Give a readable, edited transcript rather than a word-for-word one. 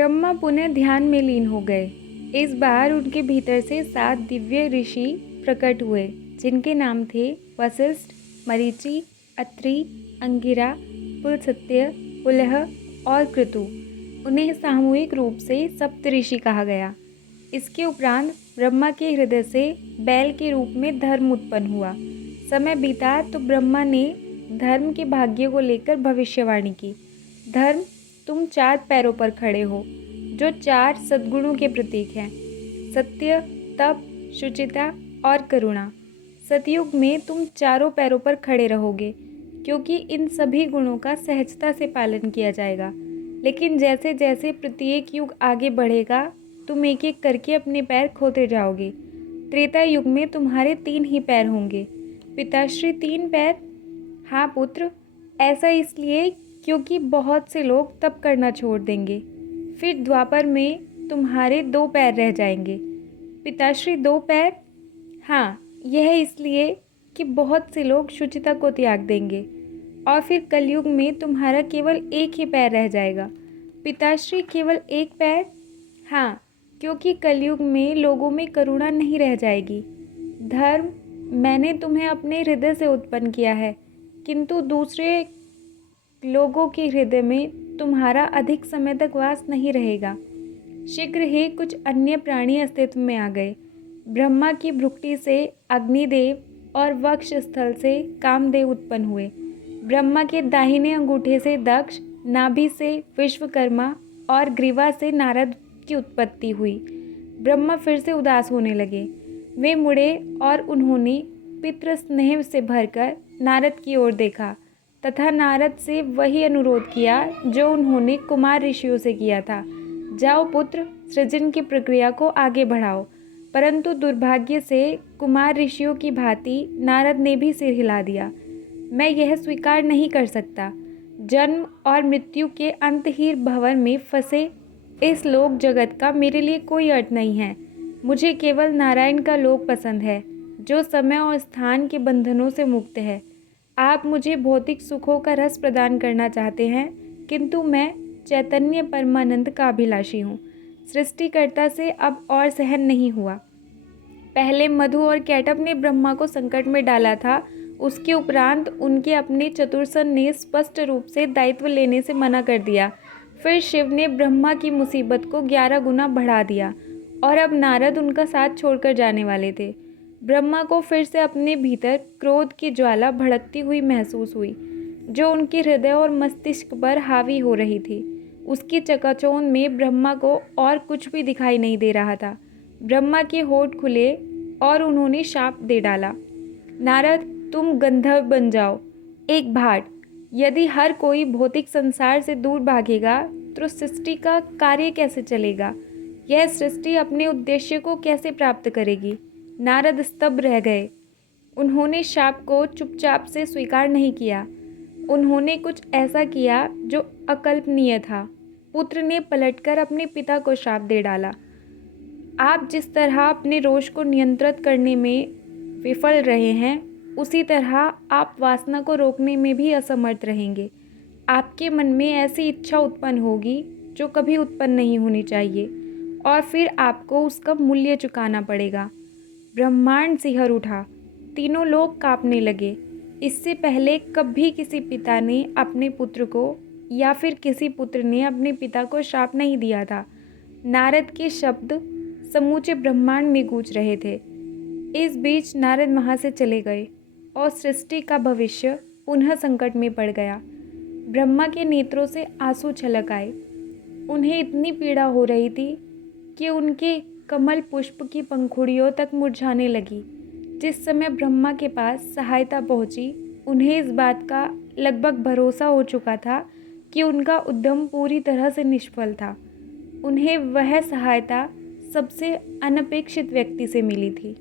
ब्रह्मा पुनः ध्यान में लीन हो गए। इस बार उनके भीतर से 7 दिव्य ऋषि प्रकट हुए, जिनके नाम थे वशिष्ठ, मरीचि, अत्रि, अंगिरा, पुलस्त्य, पुलह और क्रतु। उन्हें सामूहिक रूप से सप्तऋषि कहा गया। इसके उपरांत ब्रह्मा के हृदय से बैल के रूप में धर्म उत्पन्न हुआ। समय बीता तो ब्रह्मा ने धर्म के भाग्य को लेकर भविष्यवाणी की। धर्म, तुम 4 पैरों पर खड़े हो, जो 4 सद्गुणों के प्रतीक हैं: सत्य, तप, शुचिता और करुणा। सतयुग में तुम चारों पैरों पर खड़े रहोगे, क्योंकि इन सभी गुणों का सहजता से पालन किया जाएगा। लेकिन जैसे जैसे प्रत्येक युग आगे बढ़ेगा, तुम एक एक करके अपने पैर खोते जाओगे। त्रेता युग में तुम्हारे 3 ही पैर होंगे। पिताश्री 3 पैर? हाँ पुत्र, ऐसा इसलिए क्योंकि बहुत से लोग तप करना छोड़ देंगे। फिर द्वापर में तुम्हारे 2 पैर रह जाएंगे। पिताश्री 2 पैर? हाँ, यह इसलिए कि बहुत से लोग शुचिता को त्याग देंगे। और फिर कलयुग में तुम्हारा केवल 1 ही पैर रह जाएगा। पिताश्री केवल 1 पैर? हाँ, क्योंकि कलयुग में लोगों में करुणा नहीं रह जाएगी। धर्म, मैंने तुम्हें अपने हृदय से उत्पन्न किया है, किंतु दूसरे लोगों के हृदय में तुम्हारा अधिक समय तक वास नहीं रहेगा। शीघ्र ही कुछ अन्य प्राणी अस्तित्व में आ गए। ब्रह्मा की भ्रुकुटी से अग्निदेव और वक्ष स्थल से कामदेव उत्पन्न हुए। ब्रह्मा के दाहिने अंगूठे से दक्ष, नाभि से विश्वकर्मा और ग्रीवा से नारद की उत्पत्ति हुई। ब्रह्मा फिर से उदास होने लगे। वे मुड़े और उन्होंने पितृ स्नेह से भरकर नारद की ओर देखा तथा नारद से वही अनुरोध किया जो उन्होंने कुमार ऋषियों से किया था। जाओ पुत्र, सृजन की प्रक्रिया को आगे बढ़ाओ। परंतु दुर्भाग्य से कुमार ऋषियों की भांति नारद ने भी सिर हिला दिया। मैं यह स्वीकार नहीं कर सकता। जन्म और मृत्यु के अंतहीन भंवर में फंसे इस लोक जगत का मेरे लिए कोई अर्थ नहीं है। मुझे केवल नारायण का लोक पसंद है, जो समय और स्थान के बंधनों से मुक्त है। आप मुझे भौतिक सुखों का रस प्रदान करना चाहते हैं, किंतु मैं चैतन्य परमानंद का अभिलाषी हूँ। सृष्टिकर्ता से अब और सहन नहीं हुआ। पहले मधु और कैटभ ने ब्रह्मा को संकट में डाला था। उसके उपरांत उनके अपने चतुर्सन ने स्पष्ट रूप से दायित्व लेने से मना कर दिया। फिर शिव ने ब्रह्मा की मुसीबत को 11 गुना बढ़ा दिया और अब नारद उनका साथ छोड़कर जाने वाले थे। ब्रह्मा को फिर से अपने भीतर क्रोध की ज्वाला भड़कती हुई महसूस हुई, जो उनके हृदय और मस्तिष्क पर हावी हो रही थी। उसकी चकाचौंध में ब्रह्मा को और कुछ भी दिखाई नहीं दे रहा था। ब्रह्मा के होठ खुले और उन्होंने शाप दे डाला, नारद, तुम गंधर्व बन जाओ, एक भाट। यदि हर कोई भौतिक संसार से दूर भागेगा तो सृष्टि का कार्य कैसे चलेगा? यह सृष्टि अपने उद्देश्य को कैसे प्राप्त करेगी? नारद स्तब्ध रह गए। उन्होंने शाप को चुपचाप से स्वीकार नहीं किया। उन्होंने कुछ ऐसा किया जो अकल्पनीय था। पुत्र ने पलटकर अपने पिता को शाप दे डाला। आप जिस तरह अपने रोष को नियंत्रित करने में विफल रहे हैं, उसी तरह आप वासना को रोकने में भी असमर्थ रहेंगे। आपके मन में ऐसी इच्छा उत्पन्न होगी जो कभी उत्पन्न नहीं होनी चाहिए, और फिर आपको उसका मूल्य चुकाना पड़ेगा। ब्रह्मांड सिहर उठा। तीनों लोग कांपने लगे। इससे पहले कभी किसी पिता ने अपने पुत्र को या फिर किसी पुत्र ने अपने पिता को शाप नहीं दिया था। नारद के शब्द समूचे ब्रह्मांड में गूंज रहे थे। इस बीच नारद वहाँ से चले गए और सृष्टि का भविष्य पुनः संकट में पड़ गया। ब्रह्मा के नेत्रों से आंसू छलक आए। उन्हें इतनी पीड़ा हो रही थी कि उनके कमल पुष्प की पंखुड़ियों तक मुरझाने लगी। जिस समय ब्रह्मा के पास सहायता पहुंची, उन्हें इस बात का लगभग भरोसा हो चुका था कि उनका उद्यम पूरी तरह से निष्फल था। उन्हें वह सहायता सबसे अनपेक्षित व्यक्ति से मिली थी।